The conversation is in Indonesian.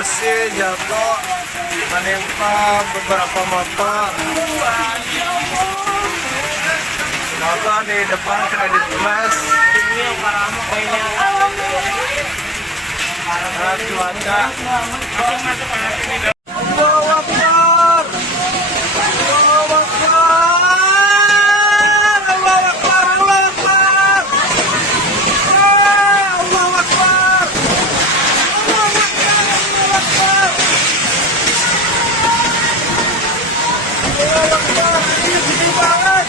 besi jatuh menimpa beberapa motor. Motor di depan Kredit Plus. Karena cuaca. Allahu Akbar. Allahu Akbar. Allahu Akbar. Allahu Akbar. Allahu Akbar. Allahu Akbar. Allahu Akbar. Ini gede banget.